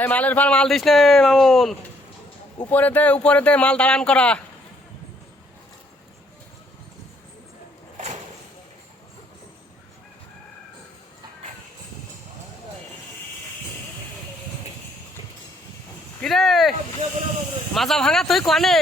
এই মালের ফার মাল দিস নে মামুন। উপরে দে উপরে দে মাল দাঁড়ান করা। কিরে? মাজা ভাঙা তুই কনে